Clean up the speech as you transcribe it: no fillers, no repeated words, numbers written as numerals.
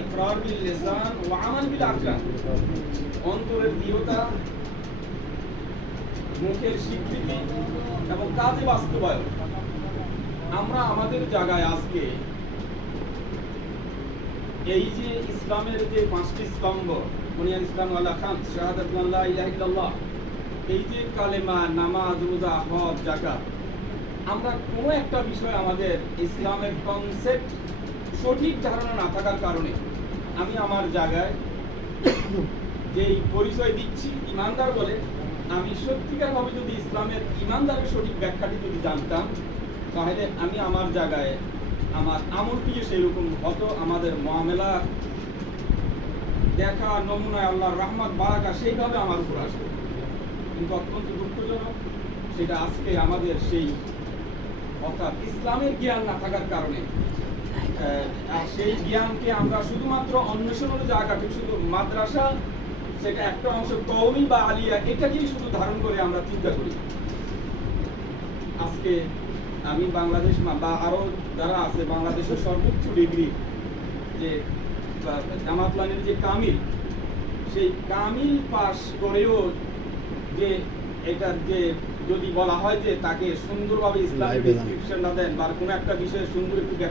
ইকরার বিল লিসান ওয়া আমাল বিল আরকান, অন্তরের দৃঢ়তা, মুখের স্বীকৃতি এবং কাজে বাস্তবায়ন। আমরা আমাদের জায়গায় আজকে এই যে ইসলামের যে 5টি স্তম্ভ, বুনিয়াদ ইসলাম আলা খামস, শাহাদাতু আল্লা ইলাহা ইল্লাল্লাহ, এই যে কালেমা, নামাজ, রোজা, হজ, যাকাত, আমরা কোনো একটা বিষয় আমাদের ইসলামের কনসেপ্ট সঠিক ধারণা না থাকার কারণে আমি আমার জায়গায় যেই পরিচয় দিচ্ছি ইমানদার বলে, আমি সত্যিকারভাবে যদি ইসলামের ইমানদারের সঠিক ব্যাখ্যাটি যদি জানতাম, তাহলে আমি আমার জায়গায় আমার আমলটি সেই রকম হতো, আমাদের মুআমেলা দেখা নমুনায় আল্লাহর রহমত বারাকা সেইভাবে আমার উপর আসবে। কিন্তু অত্যন্ত দুঃখজনক, সেটা আজকে আমাদের সেই অর্থাৎ ইসলামের জ্ঞান না থাকার কারণে সেই জ্ঞানকে আমরা শুধুমাত্র অন্বেষণের জায়গাতে শুধু মাদ্রাসা, সেটা একটা অংশ কওমি বা আলিয়া, এটাকেই শুধু ধারণ করে আমরা চিন্তা করি। আজকে আমি বাংলাদেশ বা আরো যারা আছে বাংলাদেশের সর্বোচ্চ ডিগ্রি যে জামাতলানের যে কামিল, সেই কামিল পাস করেও যে এটার যে যদি বলা হয় যে তাকে সুন্দরভাবে ইসলামিক ডেসক্রিপশন না দেন বা কোনো একটা বিষয়ে সুন্দর একটু